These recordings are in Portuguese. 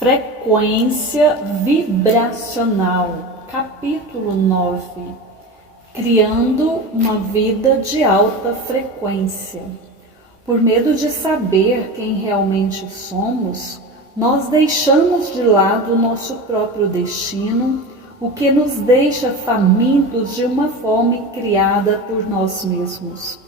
Frequência vibracional, capítulo 9. Criando uma vida de alta frequência. Por medo de saber quem realmente somos, nós deixamos de lado o nosso próprio destino, o que nos deixa famintos de uma fome criada por nós mesmos.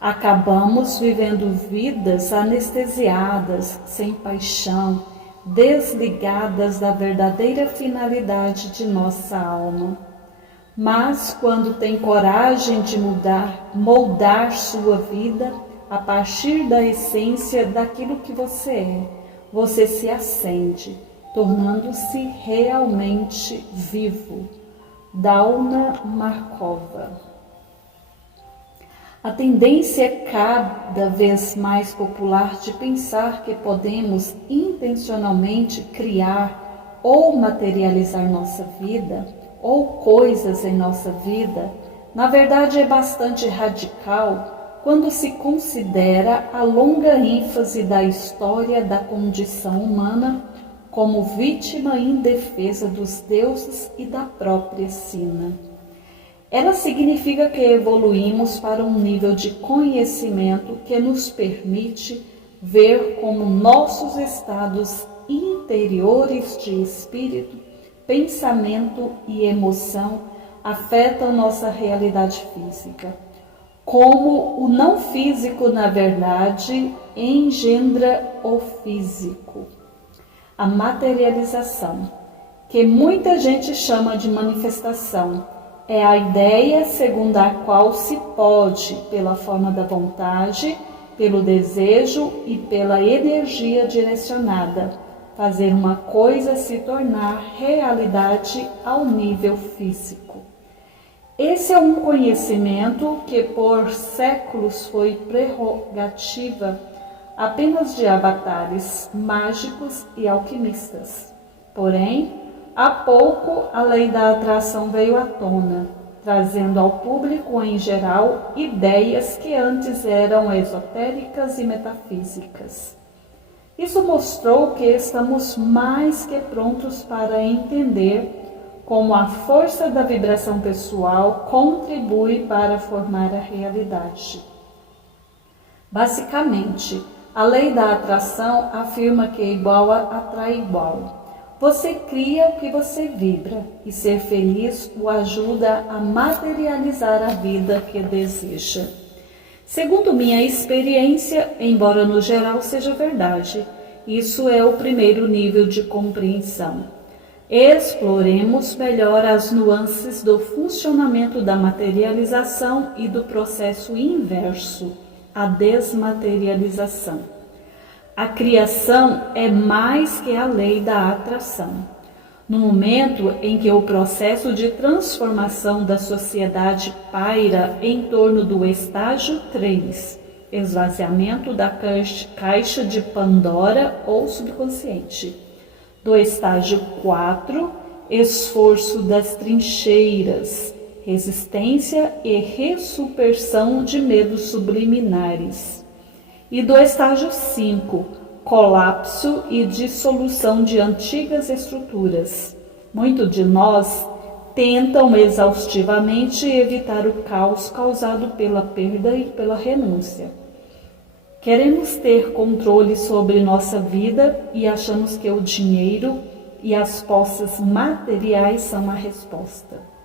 Acabamos vivendo vidas anestesiadas, sem paixão, desligadas da verdadeira finalidade de nossa alma. Mas quando tem coragem de moldar sua vida a partir da essência daquilo que você é, você se acende, tornando-se realmente vivo. Dauna Markova. A tendência é cada vez mais popular de pensar que podemos intencionalmente criar ou materializar nossa vida, ou coisas em nossa vida. Na verdade, é bastante radical quando se considera a longa ênfase da história da condição humana como vítima indefesa dos deuses e da própria sina. Ela significa que evoluímos para um nível de conhecimento que nos permite ver como nossos estados interiores de espírito, pensamento e emoção afetam nossa realidade física. Como o não físico, na verdade, engendra o físico. A materialização, que muita gente chama de manifestação, é a ideia segundo a qual se pode, pela forma da vontade, pelo desejo e pela energia direcionada, fazer uma coisa se tornar realidade ao nível físico. Esse é um conhecimento que por séculos foi prerrogativa apenas de avatares mágicos e alquimistas. Porém, há pouco, a lei da atração veio à tona, trazendo ao público em geral ideias que antes eram esotéricas e metafísicas. Isso mostrou que estamos mais que prontos para entender como a força da vibração pessoal contribui para formar a realidade. Basicamente, a lei da atração afirma que igual atrai igual. Você cria o que você vibra e ser feliz o ajuda a materializar a vida que deseja. Segundo minha experiência, embora no geral seja verdade, isso é o primeiro nível de compreensão. Exploremos melhor as nuances do funcionamento da materialização e do processo inverso, a desmaterialização. A criação é mais que a lei da atração. No momento em que o processo de transformação da sociedade paira em torno do estágio 3, esvaziamento da caixa de Pandora ou subconsciente, do estágio 4, esforço das trincheiras, resistência e ressurreição de medos subliminares, e do estágio 5, colapso e dissolução de antigas estruturas. Muitos de nós tentam exaustivamente evitar o caos causado pela perda e pela renúncia. Queremos ter controle sobre nossa vida e achamos que o dinheiro e as posses materiais são a resposta.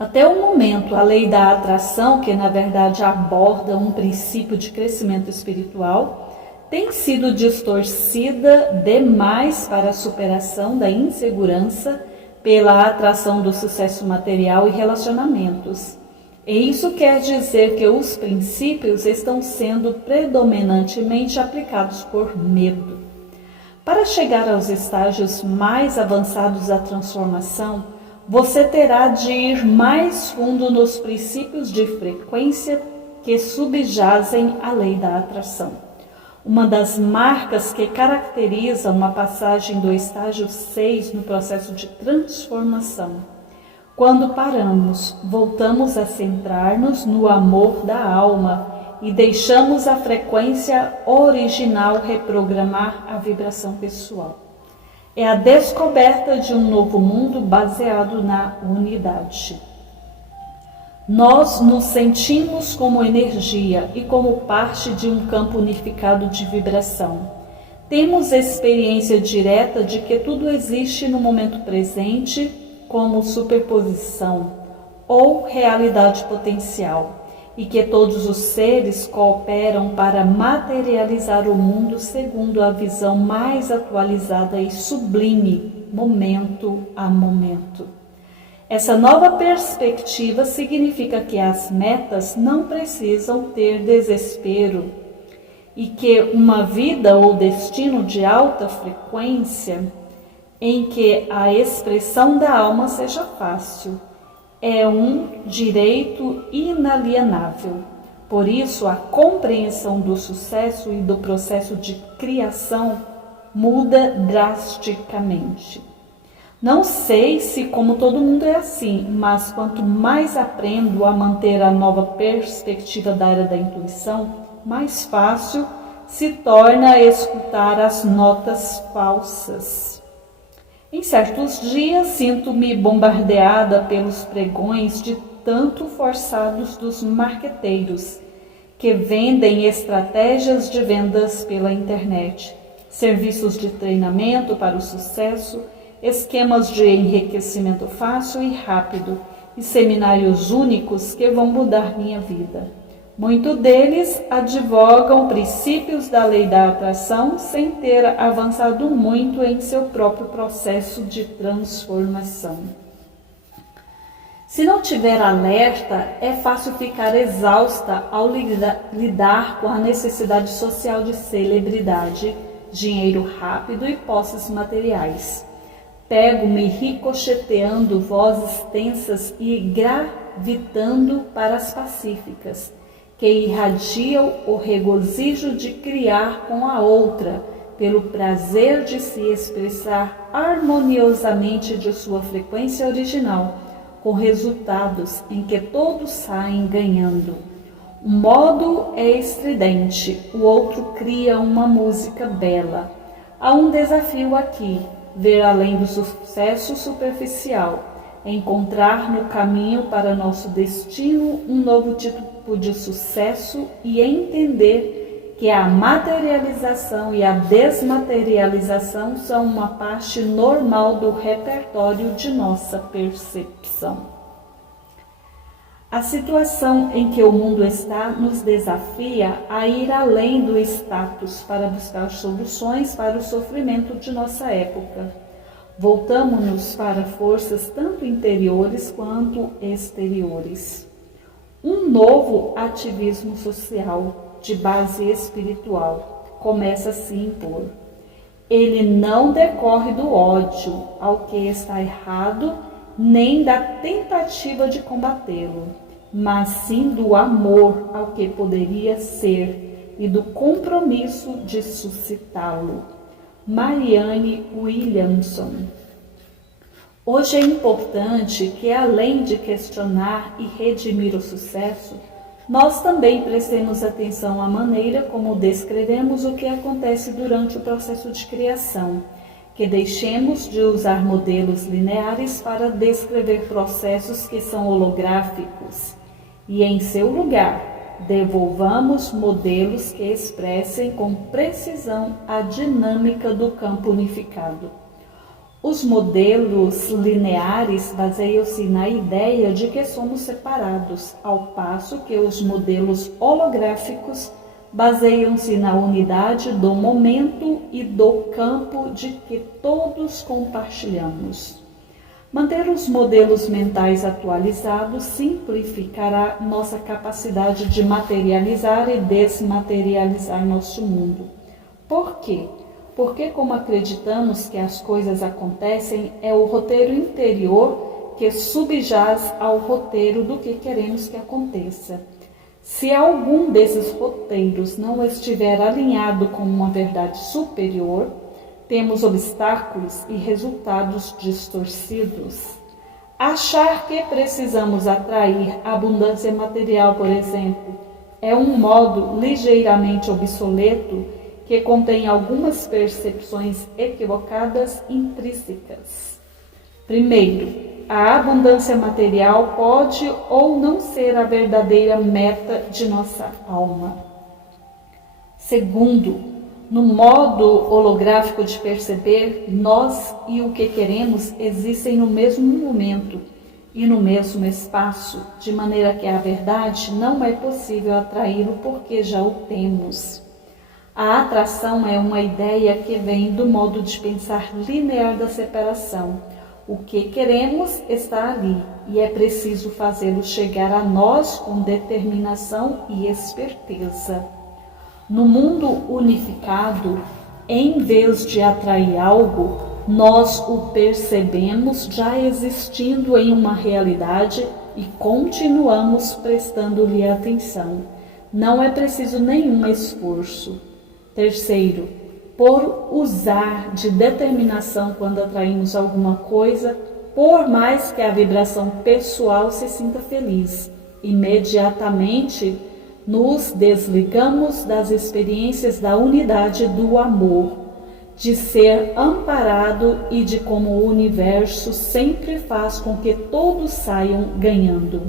Até o momento, a lei da atração, que na verdade aborda um princípio de crescimento espiritual, tem sido distorcida demais para a superação da insegurança pela atração do sucesso material e relacionamentos. E isso quer dizer que os princípios estão sendo predominantemente aplicados por medo. Para chegar aos estágios mais avançados da transformação, você terá de ir mais fundo nos princípios de frequência que subjazem a lei da atração. Uma das marcas que caracteriza uma passagem do estágio 6 no processo de transformação. Quando paramos, voltamos a centrar-nos no amor da alma e deixamos a frequência original reprogramar a vibração pessoal. É a descoberta de um novo mundo baseado na unidade. Nós nos sentimos como energia e como parte de um campo unificado de vibração. Temos experiência direta de que tudo existe no momento presente como superposição ou realidade potencial, e que todos os seres cooperam para materializar o mundo segundo a visão mais atualizada e sublime, momento a momento. Essa nova perspectiva significa que as metas não precisam ter desespero e que uma vida ou destino de alta frequência em que a expressão da alma seja fácil é um direito inalienável. Por isso, a compreensão do sucesso e do processo de criação muda drasticamente. Não sei se como todo mundo é assim, mas quanto mais aprendo a manter a nova perspectiva da era da intuição, mais fácil se torna escutar as notas falsas. Em certos dias sinto-me bombardeada pelos pregões de tanto forçados dos marqueteiros que vendem estratégias de vendas pela internet, serviços de treinamento para o sucesso, esquemas de enriquecimento fácil e rápido e seminários únicos que vão mudar minha vida. Muitos deles advogam princípios da lei da atração sem ter avançado muito em seu próprio processo de transformação. Se não tiver alerta, é fácil ficar exausta ao lidar com a necessidade social de celebridade, dinheiro rápido e posses materiais. Pego-me ricocheteando vozes tensas e gravitando para as pacíficas, que irradiam o regozijo de criar com a outra, pelo prazer de se expressar harmoniosamente de sua frequência original, com resultados em que todos saem ganhando. Um modo é estridente, o outro cria uma música bela. Há um desafio aqui, ver além do sucesso superficial, encontrar no caminho para nosso destino um novo tipo de sucesso e entender que a materialização e a desmaterialização são uma parte normal do repertório de nossa percepção. A situação em que o mundo está nos desafia a ir além do status para buscar soluções para o sofrimento de nossa época. Voltamo-nos para forças tanto interiores quanto exteriores. Um novo ativismo social, de base espiritual, começa a se impor. Ele não decorre do ódio ao que está errado, nem da tentativa de combatê-lo, mas sim do amor ao que poderia ser e do compromisso de suscitá-lo. Marianne Williamson. Hoje é importante que, além de questionar e redimir o sucesso, nós também prestemos atenção à maneira como descrevemos o que acontece durante o processo de criação, que deixemos de usar modelos lineares para descrever processos que são holográficos e, em seu lugar, devolvamos modelos que expressem com precisão a dinâmica do campo unificado. Os modelos lineares baseiam-se na ideia de que somos separados, ao passo que os modelos holográficos baseiam-se na unidade do momento e do campo de que todos compartilhamos. Manter os modelos mentais atualizados simplificará nossa capacidade de materializar e desmaterializar nosso mundo. Por quê? Porque, como acreditamos que as coisas acontecem, é o roteiro interior que subjaz ao roteiro do que queremos que aconteça. Se algum desses roteiros não estiver alinhado com uma verdade superior, temos obstáculos e resultados distorcidos. Achar que precisamos atrair abundância material, por exemplo, é um modo ligeiramente obsoleto que contém algumas percepções equivocadas intrínsecas. Primeiro, a abundância material pode ou não ser a verdadeira meta de nossa alma. Segundo, no modo holográfico de perceber, nós e o que queremos existem no mesmo momento e no mesmo espaço, de maneira que a verdade não é possível atraí-lo porque já o temos. A atração é uma ideia que vem do modo de pensar linear da separação. O que queremos está ali e é preciso fazê-lo chegar a nós com determinação e esperteza. No mundo unificado, em vez de atrair algo, nós o percebemos já existindo em uma realidade e continuamos prestando-lhe atenção. Não é preciso nenhum esforço. Terceiro, por usar de determinação quando atraímos alguma coisa, por mais que a vibração pessoal se sinta feliz, imediatamente nos desligamos das experiências da unidade do amor, de ser amparado e de como o universo sempre faz com que todos saiam ganhando.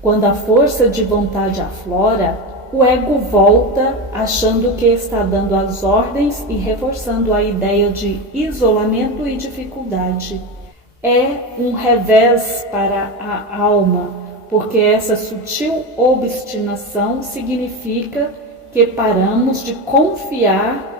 Quando a força de vontade aflora, o ego volta achando que está dando as ordens e reforçando a ideia de isolamento e dificuldade. É um revés para a alma, porque essa sutil obstinação significa que paramos de confiar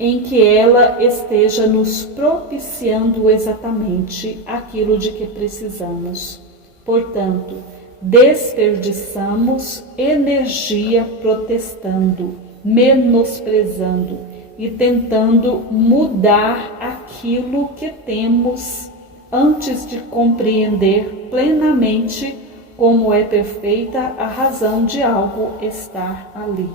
em que ela esteja nos propiciando exatamente aquilo de que precisamos. Portanto, desperdiçamos energia protestando, menosprezando e tentando mudar aquilo que temos antes de compreender plenamente como é perfeita a razão de algo estar ali.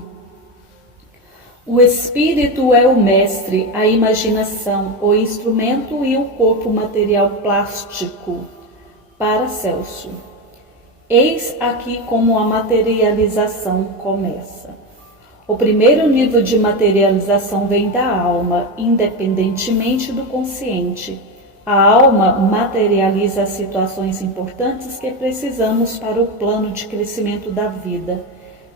O espírito é o mestre, a imaginação, o instrumento e o corpo material plástico. Paracelso. Eis aqui como a materialização começa. O primeiro nível de materialização vem da alma, independentemente do consciente. A alma materializa as situações importantes que precisamos para o plano de crescimento da vida,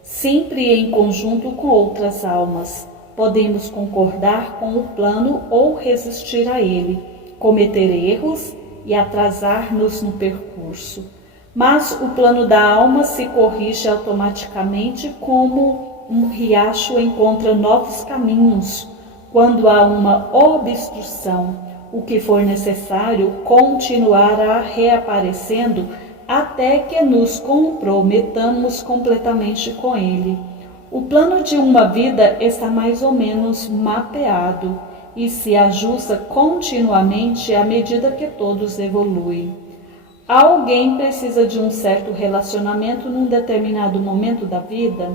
sempre em conjunto com outras almas. Podemos concordar com o plano ou resistir a ele, cometer erros e atrasar-nos no percurso. Mas o plano da alma se corrige automaticamente como um riacho encontra novos caminhos. Quando há uma obstrução, o que for necessário continuará reaparecendo até que nos comprometamos completamente com ele. O plano de uma vida está mais ou menos mapeado e se ajusta continuamente à medida que todos evoluem. Alguém precisa de um certo relacionamento num determinado momento da vida?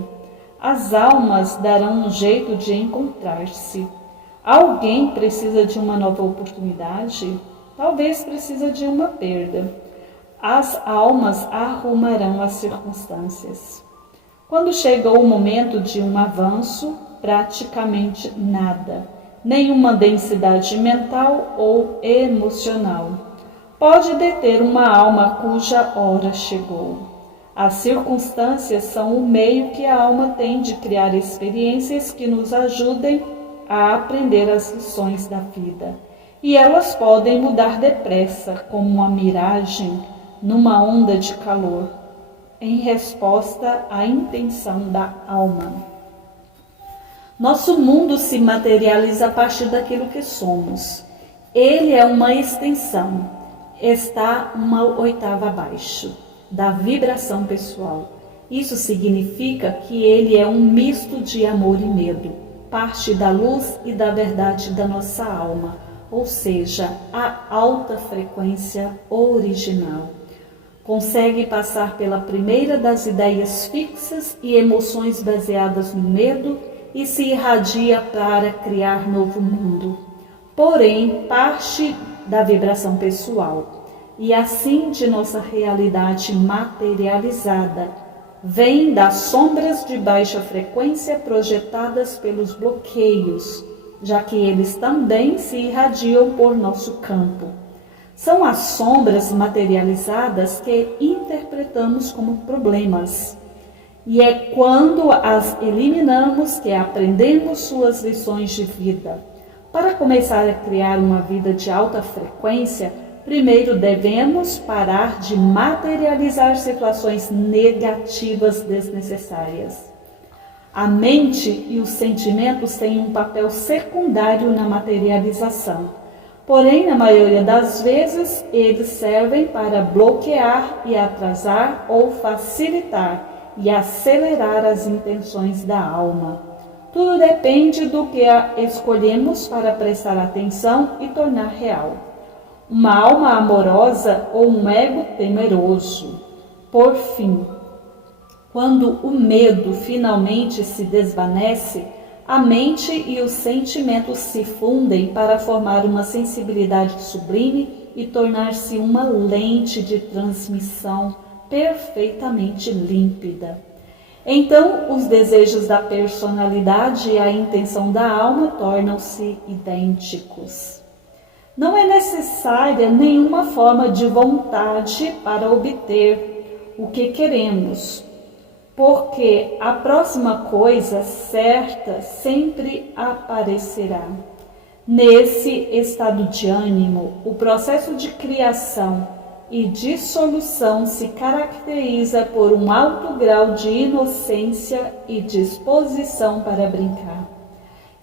As almas darão um jeito de encontrar-se. Alguém precisa de uma nova oportunidade? Talvez precisa de uma perda. As almas arrumarão as circunstâncias. Quando chega o momento de um avanço, praticamente nada, nenhuma densidade mental ou emocional, pode deter uma alma cuja hora chegou. As circunstâncias são o meio que a alma tem de criar experiências que nos ajudem a aprender as lições da vida. E elas podem mudar depressa, como uma miragem numa onda de calor, em resposta à intenção da alma. Nosso mundo se materializa a partir daquilo que somos. Ele é uma extensão, está uma oitava abaixo da vibração pessoal. Isso significa que ele é um misto de amor e medo, parte da luz e da verdade da nossa alma, ou seja, a alta frequência original. Consegue passar pela primeira das ideias fixas e emoções baseadas no medo e se irradia para criar novo mundo. Porém, parte da vibração pessoal e assim de nossa realidade materializada, vêm das sombras de baixa frequência projetadas pelos bloqueios, já que eles também se irradiam por nosso campo. São as sombras materializadas que interpretamos como problemas. E é quando as eliminamos que aprendemos suas lições de vida. Para começar a criar uma vida de alta frequência, primeiro devemos parar de materializar situações negativas desnecessárias. A mente e os sentimentos têm um papel secundário na materialização. Porém, na maioria das vezes, eles servem para bloquear e atrasar ou facilitar e acelerar as intenções da alma. Tudo depende do que escolhemos para prestar atenção e tornar real. Uma alma amorosa ou um ego temeroso. Por fim, quando o medo finalmente se desvanece, a mente e os sentimentos se fundem para formar uma sensibilidade sublime e tornar-se uma lente de transmissão perfeitamente límpida. Então, os desejos da personalidade e a intenção da alma tornam-se idênticos. Não é necessária nenhuma forma de vontade para obter o que queremos, porque a próxima coisa certa sempre aparecerá. Nesse estado de ânimo, o processo de criação e dissolução se caracteriza por um alto grau de inocência e disposição para brincar.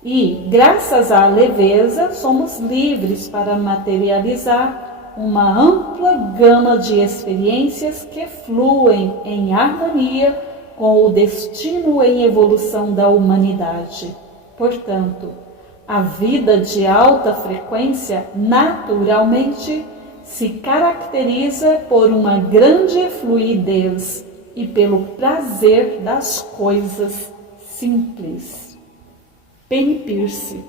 E, graças à leveza, somos livres para materializar uma ampla gama de experiências que fluem em harmonia com o destino em evolução da humanidade. Portanto, a vida de alta frequência naturalmente se caracteriza por uma grande fluidez e pelo prazer das coisas simples. Penny Pearce.